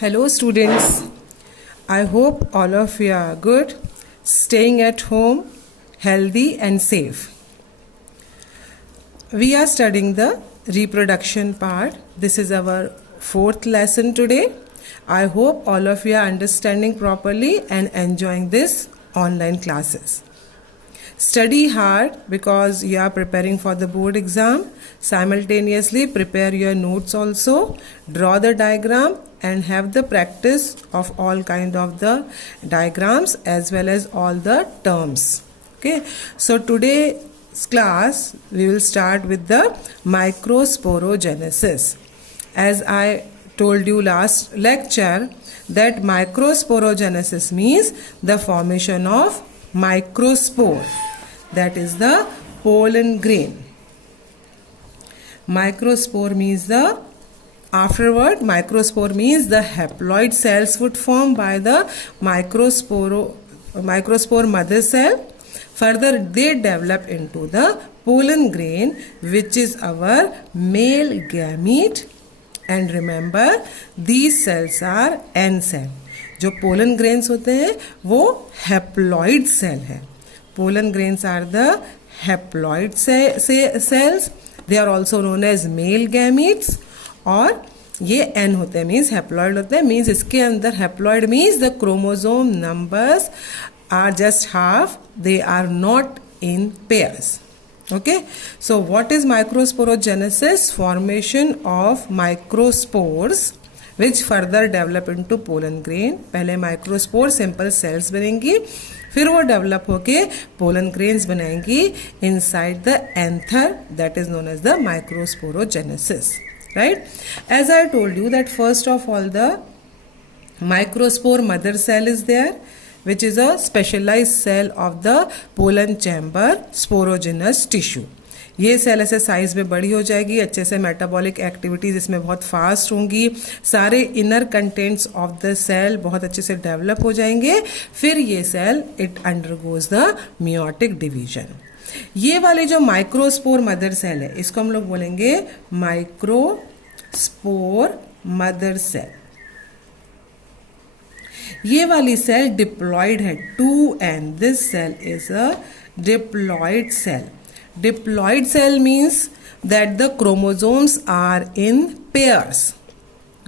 Hello students, I hope all of you are good, staying at home, healthy and safe. We are studying the reproduction part. This is our fourth lesson today. I hope all of you are understanding properly and enjoying this online classes. Study hard because you are preparing for the board exam. Simultaneously prepare your notes also, draw the diagram and have the practice of all kind of the diagrams as well as all the terms. Okay, so today's class we will start with the microsporogenesis. As I told you last lecture that microsporogenesis means the formation of microspore, that is the pollen grain. Microspore means microspore means the haploid cells would form by the microspore mother cell. Further they develop into the pollen grain, which is our male gamete. And remember, these cells are N cell. जो pollen grains होते हैं वो haploid cell है. Pollen grains are the haploid cells. They are also known as male gametes. और ये N होते हैं, means haploid होते हैं. मीन्स इसके अंदर haploid means the chromosome numbers are just half, they are not in pairs. Okay, so what is microsporogenesis? Formation of microspores which further develop into pollen grain. पहले microspore simple cells बनेंगी, फिर वो develop होके pollen grains बनाएंगी inside the anther, that is known as the microsporogenesis. Right? As I told you that first of all the microspore mother cell is there, which is a specialized cell of the pollen chamber sporogenous tissue. ये cell ऐसे size में बड़ी हो जाएगी, अच्छे से metabolic activities इसमें बहुत फास्ट होंगी, सारे inner contents of the cell बहुत अच्छे से डेवलप हो जाएंगे. फिर ये cell it undergoes the meiotic division. ये वाली जो माइक्रोस्पोर मदर सेल है इसको हम लोग बोलेंगे माइक्रोस्पोर मदर सेल. ये वाली सेल डिप्लॉयड है 2n. This cell is a diploid cell. Diploid cell means that the chromosomes are in pairs.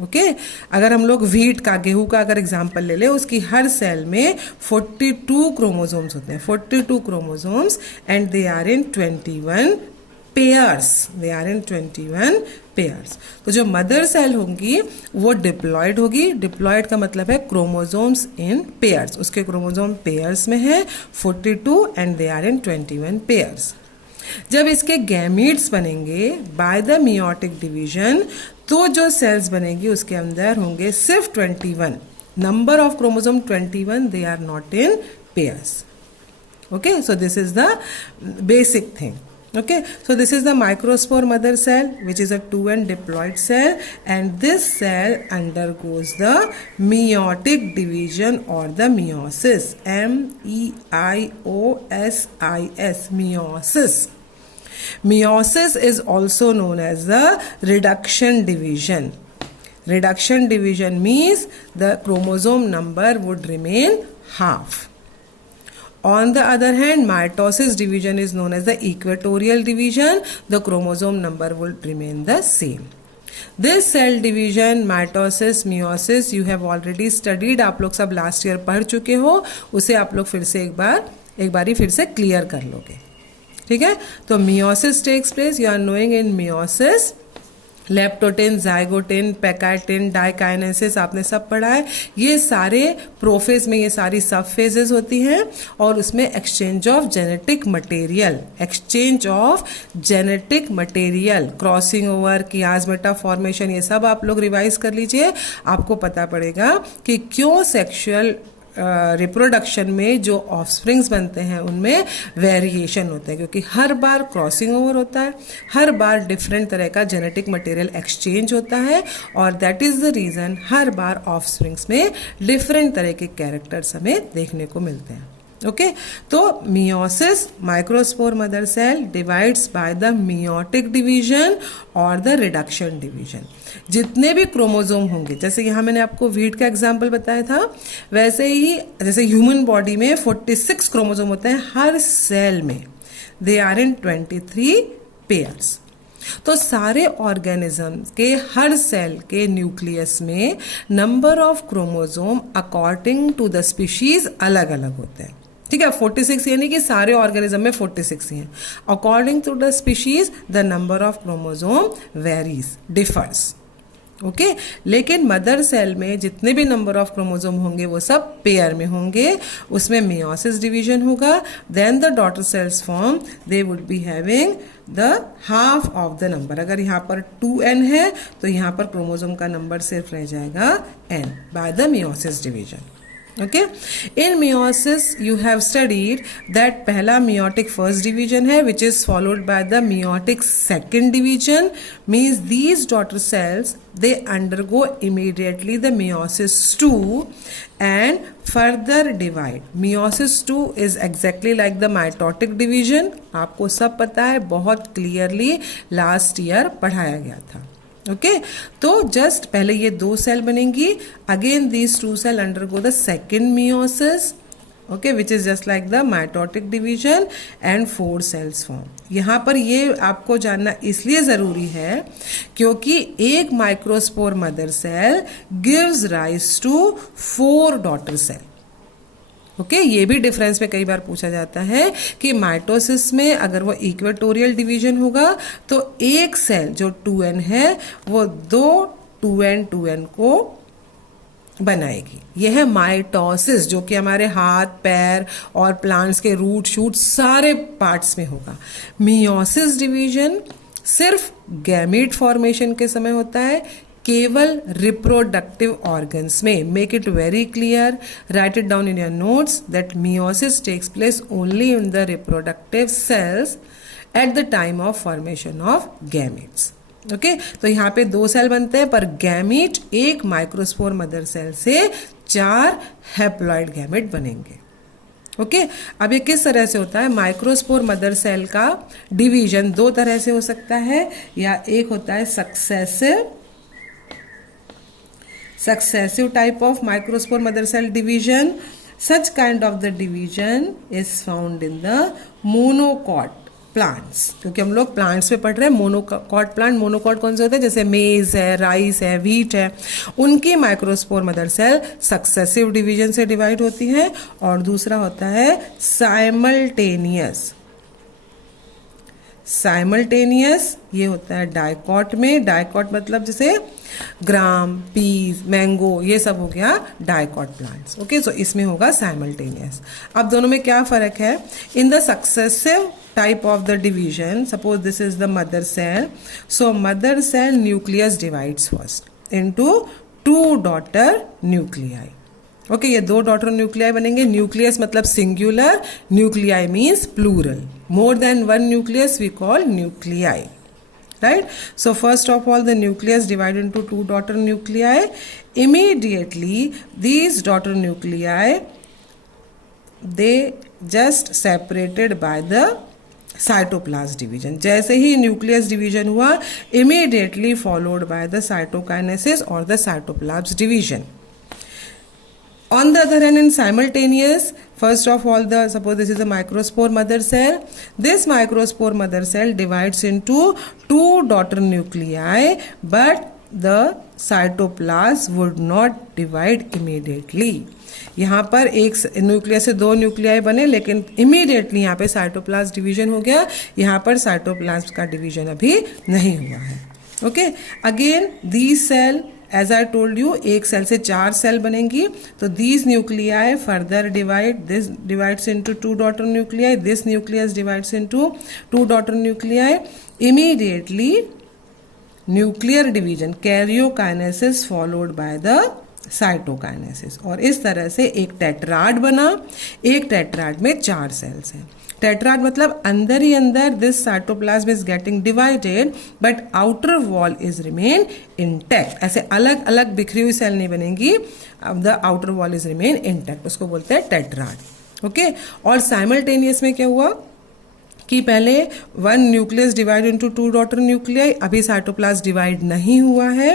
Okay, अगर हम लोग व्हीट का, गेहूं का अगर एग्जांपल ले ले, उसकी हर सेल में 42 क्रोमोसोम्स होते हैं, 42 chromosomes, and they are in 21 pairs. They are in 21 pairs. तो जो मदर सेल होंगी वो डिप्लॉयड होगी. डिप्लॉयड का मतलब है क्रोमोसोम्स इन पेयर्स. उसके क्रोमोसोम पेयर्स में है 42 and they are in 21 pairs. जब इसके गैमीट्स बनेंगे बाय द मियोटिक डिवीजन, तो जो सेल्स बनेगी उसके अंदर होंगे सिर्फ 21. Number of chromosome 21, they are not in pairs. Okay, so this is the basic thing. Okay, so this is the microspore mother cell, which is a 2n diploid cell, and this cell undergoes the meiotic division or the meiosis. M-E-I-O-S-I-S, meiosis. Meiosis is also known as the reduction division. Reduction division means the chromosome number would remain half. On the other hand, mitosis division is known as the equatorial division. The chromosome number will remain the same. This cell division, mitosis, meiosis, you have already studied. आप लोग सब last year पढ़ चुके हो. उसे आप लोग फिर से एक बारी फिर से क्लियर कर लोगे. ठीक है, तो meiosis takes place. You are knowing in meiosis leptotene, zygotene, pachytene, diakinesis आपने सब पढ़ा है. ये सारे प्रोफेज में ये सारी सब फेजेस होती हैं और उसमें exchange of genetic material, crossing over, chiasmata formation, ये सब आप लोग रिवाइज कर लीजिए. आपको पता पड़ेगा कि क्यों सेक्सुअल रिप्रोडक्शन में जो ऑफस्प्रिंग्स बनते हैं उनमें वेरिएशन होते हैं, क्योंकि हर बार क्रॉसिंग ओवर होता है, हर बार डिफरेंट तरह का जेनेटिक मटेरियल एक्सचेंज होता है, और that is the reason her bar offsprings में डिफरेंट तरह के कैरेक्टर्स हमें देखने को मिलते हैं. ओके तो meiosis microspore mother cell divides by the meiotic division और द रिडक्शन डिवीजन। जितने भी क्रोमोजोम होंगे, जैसे यहाँ मैंने आपको वीट का एग्जाम्पल बताया था, वैसे ही जैसे ह्यूमन बॉडी में 46 क्रोमोजोम होते हैं हर सेल में, दे आर इन 23 पेयर्स। तो सारे ऑर्गेनिज्म के हर सेल के न्यूक्लियस में number of chromosome according to the species अलग अलग होते हैं। ठीक है, 46 यानी कि सारे ऑर्गेनिज्म में 46 ही हैं। According to the species the number of chromosome varies, differs. Okay लेकिन मदर सेल में जितने भी नंबर ऑफ क्रोमोजोम होंगे वो सब पेयर में होंगे, उसमें मियोसिस डिवीजन होगा। Then the daughter cells form, they would be having the half of the number. अगर यहाँ पर 2n है तो यहाँ पर क्रोमोजोम का नंबर सिर्फ रह जाएगा n by the meiosis division. Okay in meiosis you have studied that पहला मियोटिक फर्स्ट डिवीजन है which is followed by the meiotic second division. Means these daughter cells they undergo immediately the meiosis 2 and further divide. Meiosis 2 is exactly like the mitotic division. आपको सब पता है, बहुत clearly last year पढ़ाया गया था। Okay तो just पहले ये 2 सेल बनेंगी, again these 2 cell undergo the second meiosis, okay which is just like the mitotic division and 4 cells form. यहाँ पर ये आपको जानना इसलिए ज़रूरी है क्योंकि एक microspore mother cell gives rise to 4 daughter cell. Okay ये भी डिफरेंस में कई बार पूछा जाता है कि माइटोसिस में अगर वो इक्वेटोरियल डिवीजन होगा तो एक सेल जो 2n है वो 2 2n को बनाएगी। यह है माइटोसिस जो कि हमारे हाथ पैर और प्लांट्स के रूट शूट सारे पार्ट्स में होगा। मियोसिस डिवीजन सिर्फ गैमीट फॉर्मेशन के समय होता है, केवल रिप्रोडक्टिव ऑर्गन्स में। Make it very clear, write it down in your notes that meiosis takes place only in the reproductive cells at the time of formation of gametes. Okay तो यहाँ पे 2 cell बनते हैं पर गैमीट एक microspore mother cell से 4 haploid gamete बनेंगे। Okay अब ये किस तरह से होता है? माइक्रोस्पोर मदर सेल का डिवीजन 2 तरह से हो सकता है, या एक होता है successive type of microspore mother cell division. Such kind of the division is found in the monocot plants, क्योंकि हम लोग प्लांट्स पे पढ़ रहे हैं। मोनोकॉट प्लांट, मोनोकॉट कौन से होते हैं? जैसे मेज है, राइस है, व्हीट है, उनकी microspore mother cell successive division से डिवाइड होती है। और दूसरा होता है साइमल्टेनियस, ये होता है डाइकॉट में। डाइकॉट मतलब जैसे ग्राम, पीज, मैंगो, ये सब हो गया डाइकॉट प्लांट्स। ओके सो इसमें होगा साइमल्टेनियस। अब दोनों में क्या फर्क है? In the successive type of the division, suppose this is the mother cell, so mother cell nucleus divides first into 2 daughter nuclei. Okay, ये 2 daughter nuclei बनेंगे। nucleus मतलब singular, nuclei means plural. More than 1 nucleus we call nuclei, right? So first of all the nucleus divided into 2 daughter nuclei. Immediately these daughter nuclei, they just separated by the cytoplasm division. जैसे ही nucleus division हुआ, immediately followed by the cytokinesis और the cytoplasm division. On the other hand, in simultaneous, first of all, suppose this is a microspore mother cell. This microspore mother cell divides into 2 daughter nuclei, but the cytoplasm would not divide immediately. यहाँ पर एक nucleus से 2 nuclei बने, लेकिन immediately यहाँ पे cytoplasm division हो गया। यहाँ पर साइटोप्लाज्म का डिवीजन अभी नहीं हुआ है। Okay again these cell, as I told you, एक सेल से 4 सेल बनेंगी। तो these nuclei further divide, this divides into 2 daughter nuclei, this nucleus divides into 2 daughter nuclei. Immediately nuclear division, karyokinesis followed by the cytokinesis, और इस तरह से एक tetrad बना। एक टेट्राड में 4 सेल्स हैं। टेट्राड मतलब अंदर ही अंदर this cytoplasm is getting divided but outer wall is remain intact. ऐसे अलग अलग बिखरी हुई सेल नहीं बनेंगी, अब the outer wall is remain intact, उसको बोलते हैं टेट्राड। ओके और साइमल्टेनियस में क्या हुआ कि पहले one nucleus divide into two daughter nuclei, अभी साइटोप्लाज्म डिवाइड नहीं हुआ है.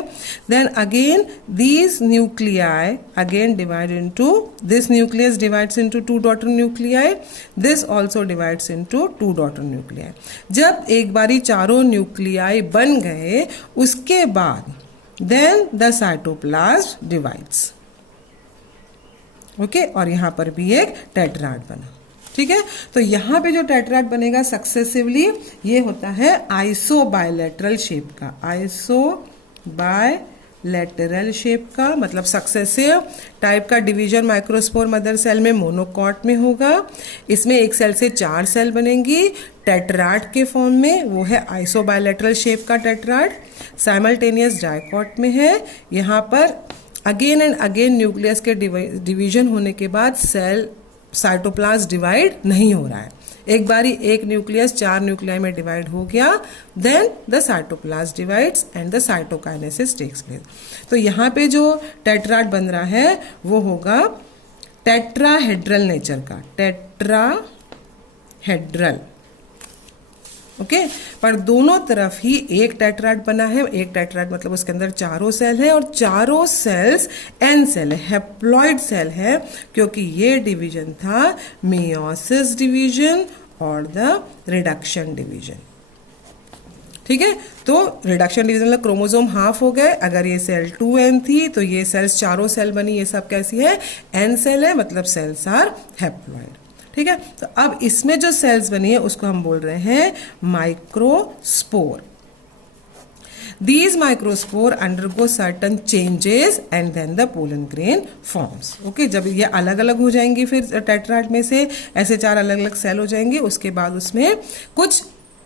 Then again these nuclei again divide into, this nucleus divides into two daughter nuclei, this also divides into two daughter nuclei. जब एक बारी चारों न्यूक्लियाई बन गए उसके बाद then the cytoplasm divides. Okay और यहाँ पर भी एक टेट्राड बना. ठीक है, तो यहाँ पे जो टेट्राड बनेगा सक्सेसिवली ये होता है आइसो बायलैटरल शेप का. आइसो बायलैटरल शेप का मतलब सक्सेसिव टाइप का डिवीजन माइक्रोस्पोर मदर सेल में मोनोकॉट में होगा. इसमें एक सेल से 4 सेल बनेंगी टेट्राड के फॉर्म में, वो है आइसो बायलैटरल शेप का टेट्राड. साइमल्टेनियस डाइकॉट में है. यहाँ पर अगेन एंड अगेन न्यूक्लियस के डिवीजन होने के बाद सेल साइटोप्लाज्म डिवाइड नहीं हो रहा है. एक बारी एक न्यूक्लियस 4 न्यूक्लियाई में डिवाइड हो गया then the cytoplasm divides and the cytokinesis takes place. तो यहाँ पे जो टेट्राड बन रहा है वो होगा टेट्राहेड्रल नेचर का, टेट्राहेड्रल. ओके पर दोनों तरफ ही एक टेट्राड बना है. एक टेट्राड मतलब उसके अंदर चारों सेल है और चारों सेल्स एन सेल है, हैप्लॉइड सेल है, क्योंकि ये डिवीजन था मेयोसिस डिवीजन और द रिडक्शन डिवीजन. ठीक है, तो रिडक्शन डिवीजन मतलब क्रोमोसोम हाफ हो गए. अगर ये सेल 2n थी तो ये सेल्स चारों सेल बनी, ये सब कैसी है n सेल है मतलब सेल्स आर हैप्लॉइड. ठीक है, तो अब इसमें जो सेल्स बनी है उसको हम बोल रहे हैं microspore. These microspore undergo certain changes and then the pollen grain forms. Okay जब ये अलग अलग हो जाएंगी फिर टेट्राड में से ऐसे 4 अलग अलग सेल हो जाएंगे, उसके बाद उसमें कुछ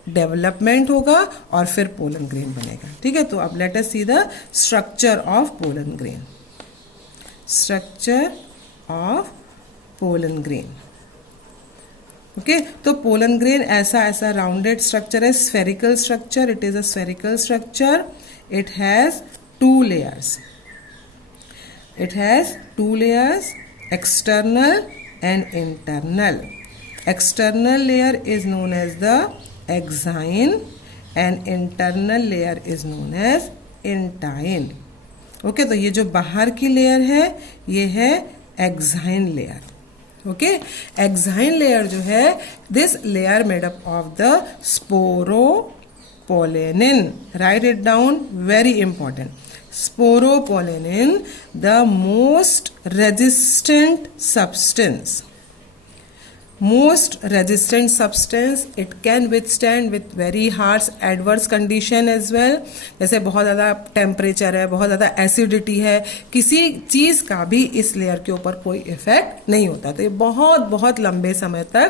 डेवलपमेंट होगा और फिर पोलन ग्रेन बनेगा. ठीक है, तो अब let us see the structure of pollen grain. Structure of pollen grain. Okay तो पोलन ग्रेन ऐसा राउंडेड स्ट्रक्चर है, spherical structure. It is a spherical structure. It has 2 layers. It has 2 layers, external and internal. External layer is known as the axine and internal layer is known as intine. Okay तो ये जो बाहर की layer है ये है exine layer. Okay exine layer जो है this layer made up of the sporopollenin. Right it down, very important. Sporopollenin the most resistant substance. Most resistant substance, it can withstand with very harsh adverse condition as well. जैसे बहुत ज़्यादा temperature है, बहुत ज़्यादा acidity है, किसी चीज़ का भी इस लेयर के ऊपर कोई इफेक्ट नहीं होता. तो ये बहुत बहुत लंबे समय तक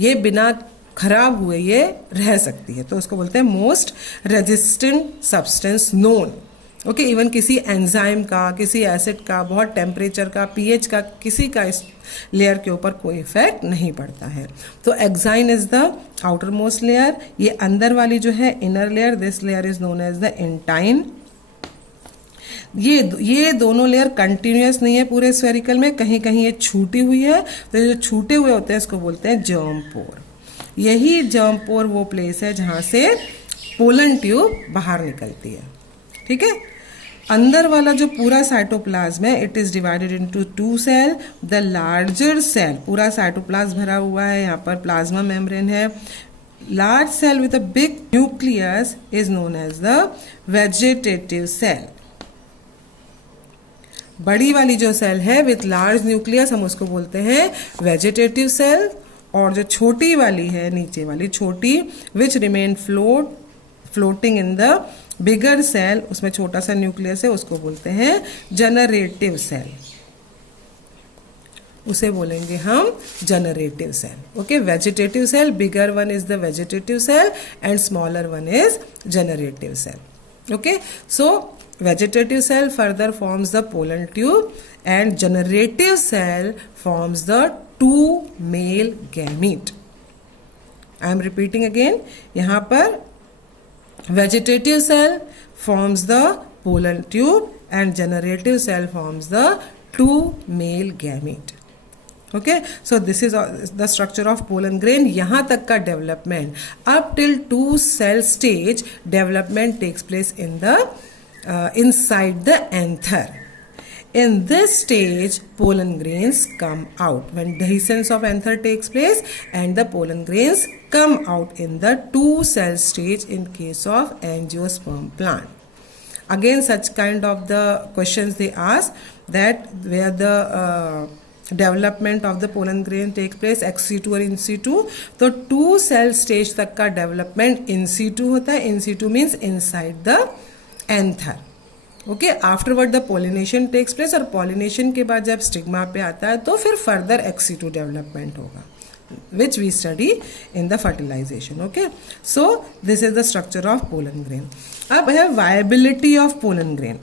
ये बिना खराब हुए ये रह सकती है. तो उसको बोलते हैं most resistant substance known. Okay even किसी एंजाइम का, किसी एसिड का, बहुत टेम्परेचर का, पीएच का, किसी का इस लेयर के ऊपर कोई इफेक्ट नहीं पड़ता है. तो exine is the outermost layer. ये अंदर वाली जो है inner layer, this layer is known as the intine. ये दोनों लेयर कंटिन्यूस नहीं है पूरे स्फेरिकल में, कहीं कहीं ये छूटी हुई है. तो जो छूटे हुए होते हैं इसको बोलते हैं जर्म पोर. यही जर्म पोर वो प्लेस है जहाँ से पोलन ट्यूब बाहर निकलती है. ठीक है, अंदर वाला जो पूरा साइटोप्लाज्म है it is divided into 2 cell. The larger cell, पूरा साइटोप्लाज्म भरा हुआ है, यहाँ पर प्लाज्मा मेम्ब्रेन है. Large cell with a big nucleus is known as the vegetative cell. बड़ी वाली जो सेल है विथ लार्ज न्यूक्लियस हम उसको बोलते हैं वेजिटेटिव सेल. और जो छोटी वाली है नीचे वाली छोटी which remain floating in the bigger cell, उसमें छोटा सा न्यूक्लियस है, उसको बोलते हैं जनरेटिव सेल. उसे बोलेंगे हम generative cell. Okay vegetative cell, bigger one is the vegetative cell and smaller one is generative cell. Okay so vegetative cell further forms the pollen tube and generative cell forms the 2 male gamete. I am repeating again. यहाँ पर vegetative cell forms the pollen tube and generative cell forms the 2 male gamete. Okay, so this is the structure of pollen grain. यहाँ तक का development up till 2 cell stage development takes place in the inside the anther. In this stage, pollen grains come out. When dehiscence of anther takes place and the pollen grains come out in the 2 cell stage in case of angiosperm plant. Again, such kind of the questions they ask, that where the development of the pollen grain takes place ex situ और in situ. तो 2 cell stage तक का development in situ होता है. In situ means inside the anther. Okay, afterward the pollination takes place, और pollination के बाद जब स्टिग्मा पे आता है तो फिर फर्दर एक्स सिटू डेवलपमेंट होगा, which we study in the fertilization. Okay, so this is the structure of pollen grain. अब है viability of pollen grain.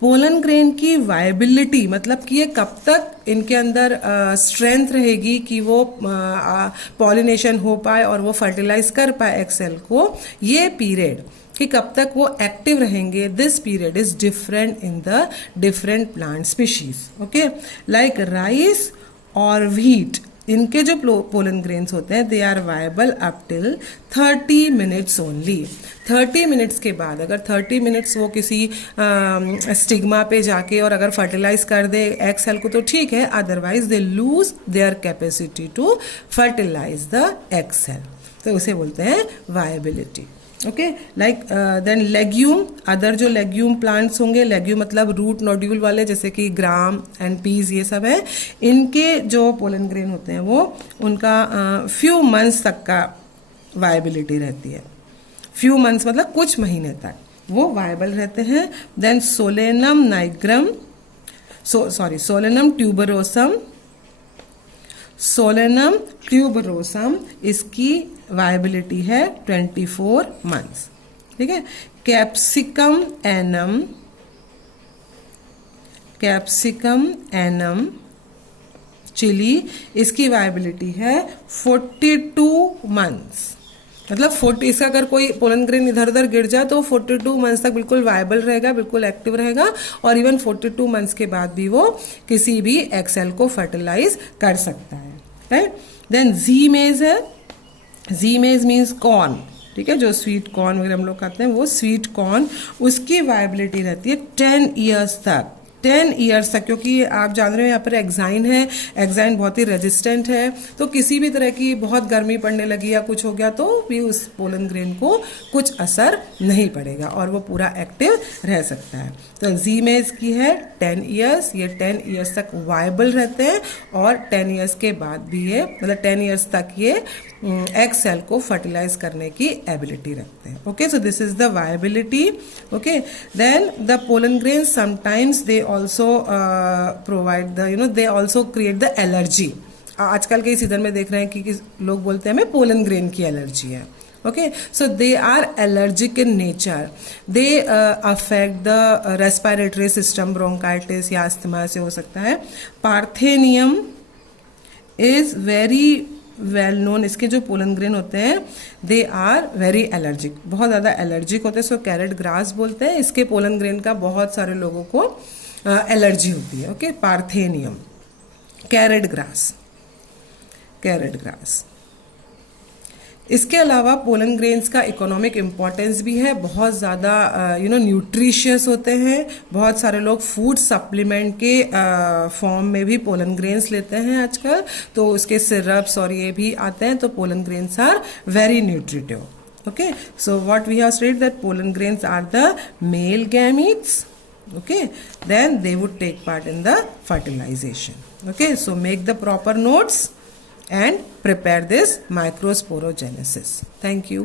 Pollen grain की वायबिलिटी मतलब कि ये कब तक इनके अंदर स्ट्रेंथ रहेगी कि वो पॉलिनेशन हो पाए और वो फर्टिलाइज कर पाए एक्सेल को, ये पीरियड कि कब तक वो एक्टिव रहेंगे, this period is different in the different plant species. Okay, like rice और व्हीट, इनके जो पोलन ग्रेन्स होते हैं they are viable up till 30 minutes only. 30 minutes के बाद अगर 30 मिनट्स वो किसी स्टिग्मा पे जाके और अगर फर्टिलाइज कर दे एग सेल को तो ठीक है, otherwise they lose their capacity to fertilise the egg cell. तो उसे बोलते हैं viability. Okay, like then legume, other जो लेग्यूम प्लांट्स होंगे, लेग्यूम मतलब रूट नोड्यूल वाले जैसे कि ग्राम एंड पीज, ये सब है, इनके जो पोलन ग्रेन होते हैं वो उनका फ्यू मंथ्स तक का वायबिलिटी रहती है. फ्यू मंथ्स मतलब कुछ महीने तक वो वायबल रहते हैं. Then solanum nigrum, solanum tuberosum, solanum tuberosum, इसकी वायबिलिटी है 24 मंथ्स. ठीक है. Capsicum annuum, capsicum annuum chilli, इसकी वायबिलिटी है 42 मंथ्स. मतलब 40, इसका अगर कोई पोलन ग्रेन इधर उधर गिर जाए तो 42 मंथ्स तक बिल्कुल वायबल रहेगा, बिल्कुल एक्टिव रहेगा, और इवन 42 मंथ्स के बाद भी वो किसी भी एग सेल को फर्टिलाइज कर सकता है. राइट. देन जी मेज है. जी मेज मीन्स कॉर्न. ठीक है, जो स्वीट कॉर्न वगैरह हम लोग खाते हैं वो स्वीट कॉर्न, उसकी वायबिलिटी रहती है 10 ईयर्स तक. 10 ईयर्स तक, क्योंकि आप जान रहे हो यहाँ पर एक्साइन है, एक्साइन बहुत ही रेजिस्टेंट है, तो किसी भी तरह की बहुत गर्मी पड़ने लगी या कुछ हो गया तो भी उस पोलन ग्रेन को कुछ असर नहीं पड़ेगा और वो पूरा एक्टिव रह सकता है. तो जी मेज की है 10 ईयर्स, ये 10 ईयर्स तक वायबल रहते हैं और 10 ईयर्स के बाद भी ये मतलब 10 ईयर्स तक ये एग सेल को फर्टिलाइज करने की एबिलिटी रखते हैं. Okay, so this is the viability. Okay, then the pollen grain sometimes they also provide the they also create the allergy. आजकल के सीजन में देख रहे हैं कि लोग बोलते हैं हमें पोलन ग्रेन की एलर्जी है. Okay, so they are allergic in nature. They affect the respiratory system, bronchitis या अस्थमा से हो सकता है. Parthenium is very well known. इसके जो पोलन ग्रेन होते हैं दे आर वेरी एलर्जिक, बहुत ज़्यादा एलर्जिक होते हैं. सो कैरेट ग्रास बोलते हैं. इसके पोलन ग्रेन का बहुत सारे लोगों को एलर्जी होती है. Okay, parthenium, carrot grass, carrot grass. इसके अलावा पोलन ग्रेन्स का इकोनॉमिक इम्पॉर्टेंस भी है, बहुत ज़्यादा न्यूट्रिशियस होते हैं. बहुत सारे लोग फूड सप्लीमेंट के फॉर्म में भी पोलन ग्रेन्स लेते हैं आजकल, तो उसके सिरप्स और ये भी आते हैं. तो pollen grains are very nutritive. Okay, so what we have stated that pollen grains are the male gametes. Okay, then they would take part in the fertilization. Okay, so make the proper notes and prepare this microsporogenesis. Thank you.